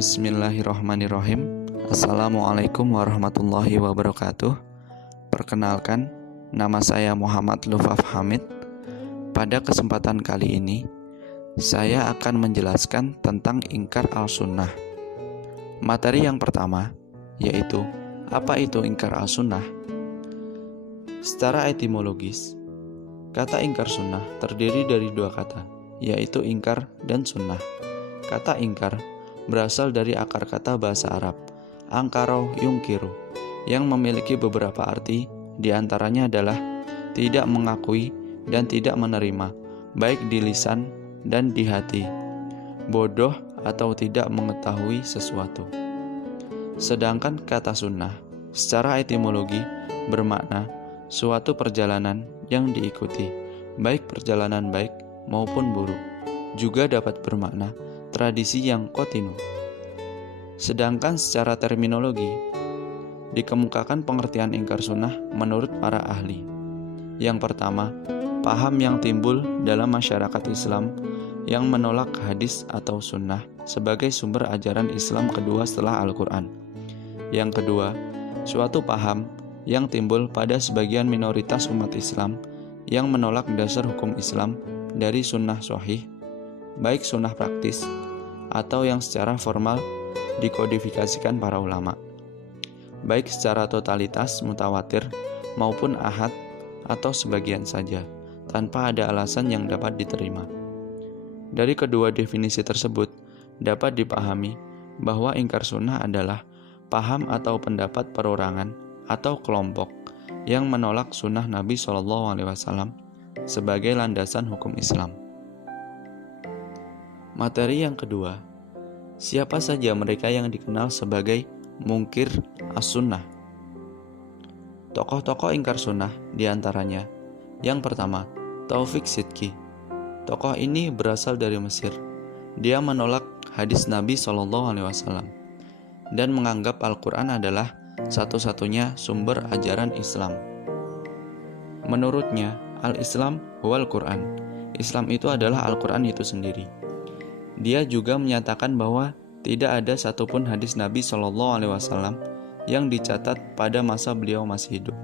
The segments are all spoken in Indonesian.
Bismillahirrahmanirrahim. Assalamualaikum warahmatullahi wabarakatuh. Perkenalkan, nama saya Muhammad Lufaf Hamid. Pada kesempatan kali ini, saya akan menjelaskan tentang ingkar al-sunnah. Materi yang pertama, yaitu apa itu ingkar al-sunnah? Secara etimologis, kata ingkar sunnah terdiri dari dua kata, yaitu ingkar dan sunnah. Kata ingkar berasal dari akar kata bahasa Arab, angkaro yungkiru, yang memiliki beberapa arti, diantaranya adalah tidak mengakui dan tidak menerima, baik di lisan dan di hati, bodoh atau tidak mengetahui sesuatu. Sedangkan kata sunnah, secara etimologi bermakna suatu perjalanan yang diikuti, baik perjalanan baik maupun buruk. Juga dapat bermakna tradisi yang kontinu. Sedangkan secara terminologi, dikemukakan pengertian ingkar sunnah menurut para ahli. Yang pertama, paham yang timbul dalam masyarakat Islam yang menolak hadis atau sunnah sebagai sumber ajaran Islam kedua setelah Al-Quran. Yang kedua, suatu paham yang timbul pada sebagian minoritas umat Islam yang menolak dasar hukum Islam dari sunnah sahih, baik sunnah praktis atau yang secara formal dikodifikasikan para ulama, baik secara totalitas mutawatir maupun ahad atau sebagian saja, tanpa ada alasan yang dapat diterima. Dari kedua definisi tersebut, dapat dipahami bahwa ingkar sunnah adalah paham atau pendapat perorangan atau kelompok yang menolak sunnah Nabi SAW sebagai landasan hukum Islam. Materi yang kedua, siapa saja mereka yang dikenal sebagai mungkir as-sunnah? Tokoh-tokoh ingkar sunnah diantaranya, yang pertama, Taufik Sidki. Tokoh ini berasal dari Mesir. Dia menolak hadis Nabi SAW dan menganggap Al-Quran adalah satu-satunya sumber ajaran Islam. Menurutnya, Al-Islam huwal Quran. Islam itu adalah Al-Quran itu sendiri. Dia juga menyatakan bahwa tidak ada satupun hadis Nabi SAW yang dicatat pada masa beliau masih hidup,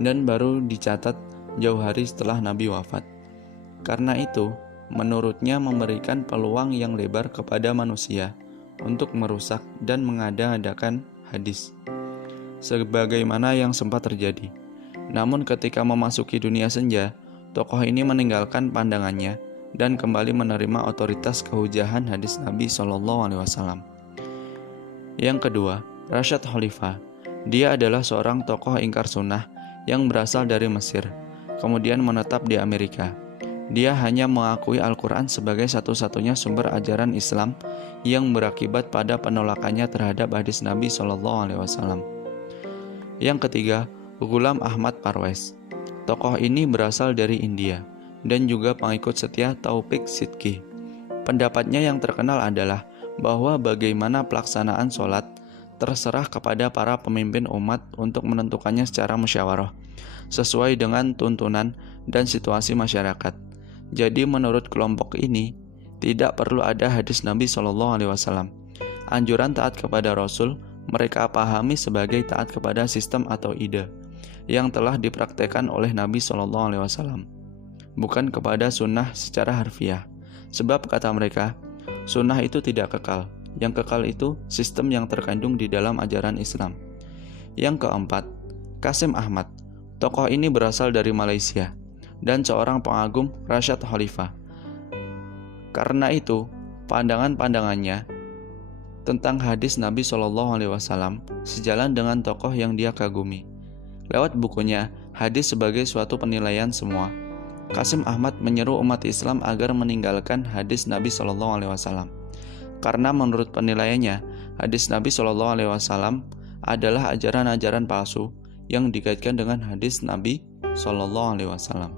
dan baru dicatat jauh hari setelah Nabi wafat. Karena itu, menurutnya memberikan peluang yang lebar kepada manusia untuk merusak dan mengada-adakan hadis, sebagaimana yang sempat terjadi. Namun ketika memasuki dunia senja, tokoh ini meninggalkan pandangannya dan kembali menerima otoritas kehujahan hadis Nabi SAW. Yang kedua, Rashad Khalifah. Dia adalah seorang tokoh ingkar sunnah yang berasal dari Mesir, kemudian menetap di Amerika. Dia hanya mengakui Al-Quran sebagai satu-satunya sumber ajaran Islam yang berakibat pada penolakannya terhadap hadis Nabi SAW. Yang ketiga, Ghulam Ahmad Parvez. Tokoh ini berasal dari India dan juga pengikut setia Taufik Sidki. Pendapatnya yang terkenal adalah bahwa bagaimana pelaksanaan sholat terserah kepada para pemimpin umat untuk menentukannya secara musyawarah, sesuai dengan tuntunan dan situasi masyarakat. Jadi menurut kelompok ini, tidak perlu ada hadis Nabi SAW. Anjuran taat kepada Rasul mereka pahami sebagai taat kepada sistem atau ide yang telah dipraktekkan oleh Nabi SAW, bukan kepada sunnah secara harfiah. Sebab kata mereka, sunnah itu tidak kekal. Yang kekal itu sistem yang terkandung di dalam ajaran Islam. Yang keempat, Qasim Ahmad. Tokoh ini berasal dari Malaysia dan seorang pengagum Rashad Khalifah. Karena itu, pandangan-pandangannya tentang hadis Nabi SAW sejalan dengan tokoh yang dia kagumi. Lewat bukunya, Hadis sebagai suatu penilaian semua, Qasim Ahmad menyeru umat Islam agar meninggalkan hadis Nabi SAW. Karena menurut penilaiannya, hadis Nabi SAW adalah ajaran-ajaran palsu yang dikaitkan dengan hadis Nabi SAW.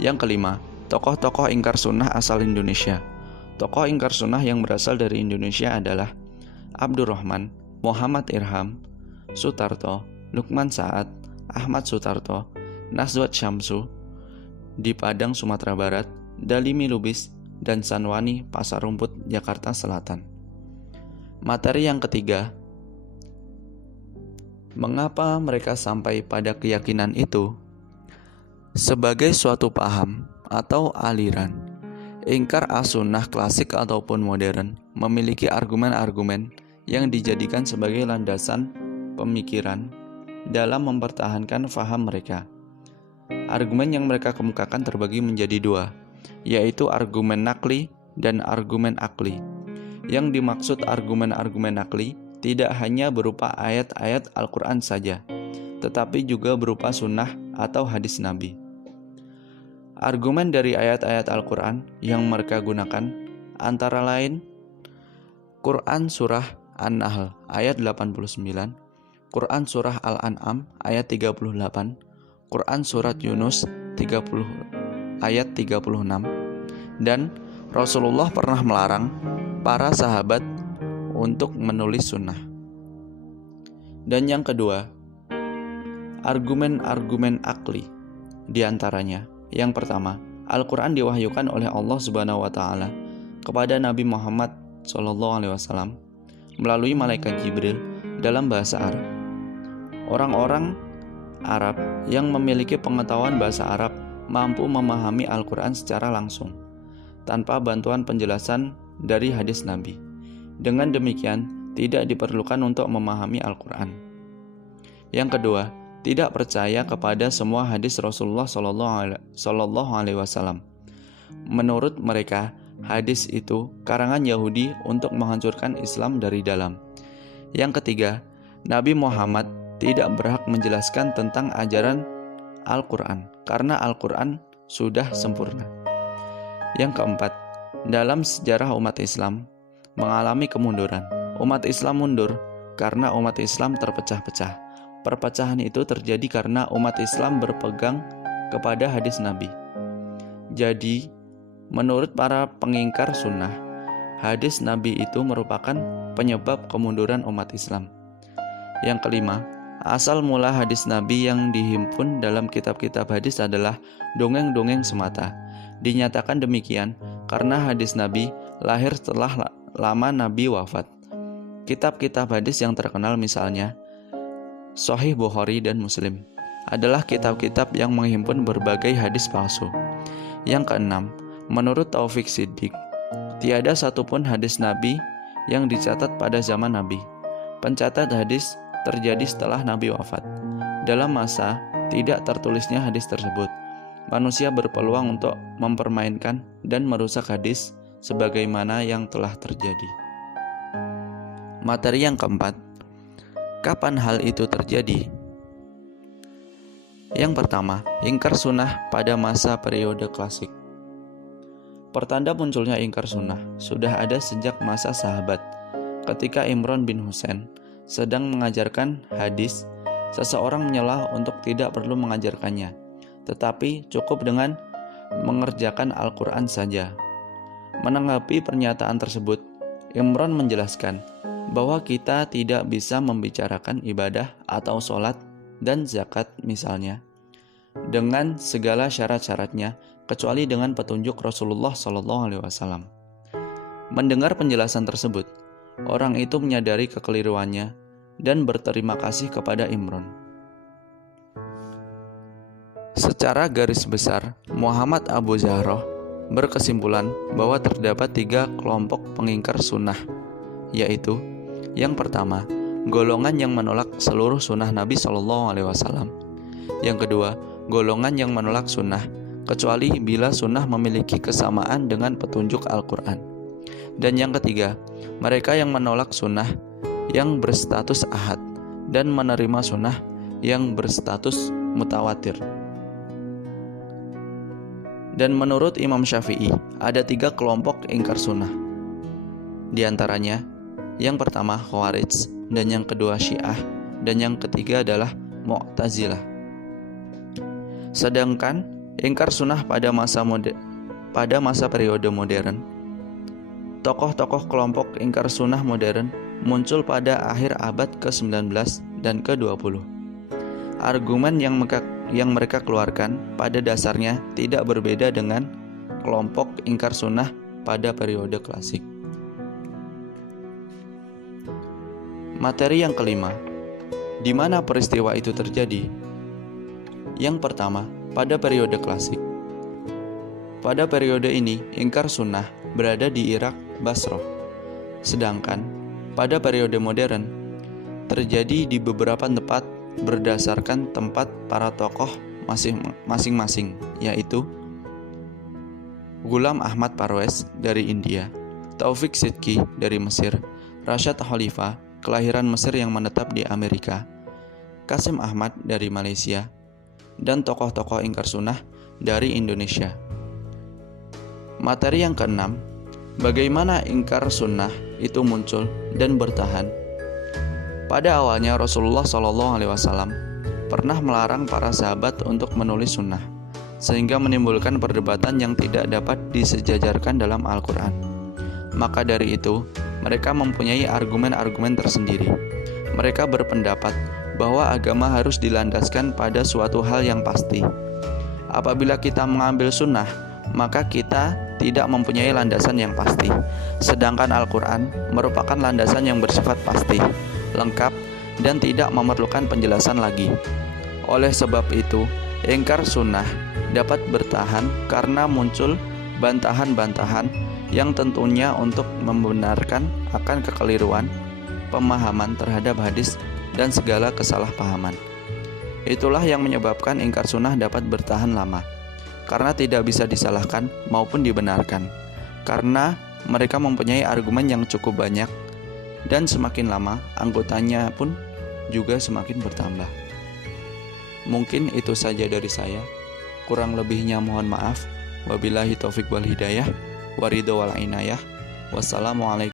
Yang kelima, tokoh-tokoh ingkar sunnah asal Indonesia. Tokoh ingkar sunnah yang berasal dari Indonesia adalah Abdurrahman, Muhammad Irham, Sutarto, Lukman Saat, Ahmad Sutarto, Nazwat Syamsu di Padang, Sumatera Barat, Dalimi Lubis dan Sanwani, Pasar Rumput, Jakarta Selatan. Materi yang ketiga, mengapa mereka sampai pada keyakinan itu? Sebagai suatu paham atau aliran, ingkar as-sunnah klasik ataupun modern memiliki argumen-argumen yang dijadikan sebagai landasan pemikiran dalam mempertahankan faham mereka. Argumen yang mereka kemukakan terbagi menjadi dua, yaitu argumen nakli dan argumen akli. Yang dimaksud argumen-argumen nakli tidak hanya berupa ayat-ayat Al-Quran saja, tetapi juga berupa sunnah atau hadis Nabi. Argumen dari ayat-ayat Al-Quran yang mereka gunakan antara lain Quran Surah An-Nahl ayat 89, Quran Surah Al-An'am ayat 38, Quran Surat Yunus 30 ayat 36, dan Rasulullah pernah melarang para sahabat untuk menulis sunnah. Dan yang kedua, argumen-argumen akli. Di antaranya, yang pertama, Al-Quran diwahyukan oleh Allah Subhanahu wa Ta'ala kepada Nabi Muhammad SAW melalui malaikat Jibril dalam bahasa Arab. Orang-orang Arab yang memiliki pengetahuan bahasa Arab mampu memahami Al-Quran secara langsung, tanpa bantuan penjelasan dari hadis Nabi. Dengan demikian, tidak diperlukan untuk memahami Al-Quran. Yang kedua, tidak percaya kepada semua hadis Rasulullah SAW. Menurut mereka, hadis itu karangan Yahudi untuk menghancurkan Islam dari dalam. Yang ketiga, Nabi Muhammad tidak berhak menjelaskan tentang ajaran Al-Quran karena Al-Quran sudah sempurna. Yang keempat, dalam sejarah umat Islam mengalami kemunduran. Umat Islam mundur karena umat Islam terpecah-pecah. Perpecahan itu terjadi karena umat Islam berpegang kepada hadis Nabi. Jadi, menurut para pengingkar sunnah, hadis Nabi itu merupakan penyebab kemunduran umat Islam. Yang kelima, asal mula hadis Nabi yang dihimpun dalam kitab-kitab hadis adalah dongeng-dongeng semata. Dinyatakan demikian karena hadis Nabi lahir setelah lama Nabi wafat. Kitab-kitab hadis yang terkenal misalnya Sahih Bukhari dan Muslim adalah kitab-kitab yang menghimpun berbagai hadis palsu. Yang keenam, menurut Taufik Siddiq, tiada satupun hadis Nabi yang dicatat pada zaman Nabi. Pencatat hadis terjadi setelah Nabi wafat. Dalam masa tidak tertulisnya hadis tersebut, manusia berpeluang untuk mempermainkan dan merusak hadis sebagaimana yang telah terjadi. Materi yang keempat, kapan hal itu terjadi? Yang pertama, ingkar sunnah pada masa periode klasik. Pertanda munculnya ingkar sunnah sudah ada sejak masa sahabat. Ketika Imran bin Husain sedang mengajarkan hadis, seseorang menyela untuk tidak perlu mengajarkannya, tetapi cukup dengan mengerjakan Al-Quran saja. Menanggapi pernyataan tersebut, Imran menjelaskan bahwa kita tidak bisa membicarakan ibadah atau sholat dan zakat misalnya dengan segala syarat-syaratnya kecuali dengan petunjuk Rasulullah SAW. Mendengar penjelasan tersebut, orang itu menyadari kekeliruannya dan berterima kasih kepada Imran. Secara garis besar, Muhammad Abu Zahroh berkesimpulan bahwa terdapat 3 kelompok pengingkar sunnah, yaitu yang pertama, golongan yang menolak seluruh sunnah Nabi SAW. Yang kedua, golongan yang menolak sunnah kecuali bila sunnah memiliki kesamaan dengan petunjuk Al-Quran. Dan yang ketiga, mereka yang menolak sunnah yang berstatus ahad dan menerima sunnah yang berstatus mutawatir. Dan menurut Imam Syafi'i, ada 3 kelompok ingkar sunnah. Di antaranya, yang pertama Khawarij, dan yang kedua Syiah, dan yang ketiga adalah Mu'tazilah. Sedangkan ingkar sunnah pada masa periode modern, tokoh-tokoh kelompok ingkar sunnah modern muncul pada akhir abad ke-19 dan ke-20. Argumen yang mereka keluarkan pada dasarnya tidak berbeda dengan kelompok ingkar sunnah pada periode klasik. Materi yang kelima, di mana peristiwa itu terjadi? Yang pertama, pada periode klasik. Pada periode ini, ingkar sunnah berada di Irak, Basrah. Sedangkan pada periode modern, terjadi di beberapa tempat berdasarkan tempat para tokoh masing-masing, yaitu Ghulam Ahmad Parvez dari India, Taufik Sidki dari Mesir, Rashad Khalifah, kelahiran Mesir yang menetap di Amerika, Qasim Ahmad dari Malaysia, dan tokoh-tokoh ingkar sunnah dari Indonesia. Materi yang keenam, bagaimana ingkar sunnah itu muncul dan bertahan. Pada awalnya Rasulullah SAW pernah melarang para sahabat untuk menulis sunnah, sehingga menimbulkan perdebatan yang tidak dapat disejajarkan dalam Al-Quran. Maka dari itu, mereka mempunyai argumen-argumen tersendiri. Mereka berpendapat bahwa agama harus dilandaskan pada suatu hal yang pasti. Apabila kita mengambil sunnah, maka kita tidak mempunyai landasan yang pasti. Sedangkan Al-Quran merupakan landasan yang bersifat pasti, lengkap, dan tidak memerlukan penjelasan lagi. Oleh sebab itu, ingkar sunnah dapat bertahan karena muncul bantahan-bantahan yang tentunya untuk membenarkan akan kekeliruan pemahaman terhadap hadis dan segala kesalahpahaman. Itulah yang menyebabkan ingkar sunnah dapat bertahan lama, karena tidak bisa disalahkan maupun dibenarkan, karena mereka mempunyai argumen yang cukup banyak, dan semakin lama anggotanya pun juga semakin bertambah. Mungkin itu saja dari saya, kurang lebihnya mohon maaf. Wabillahi taufiq wal hidayah, waridho wal inayah. Wassalamualaikum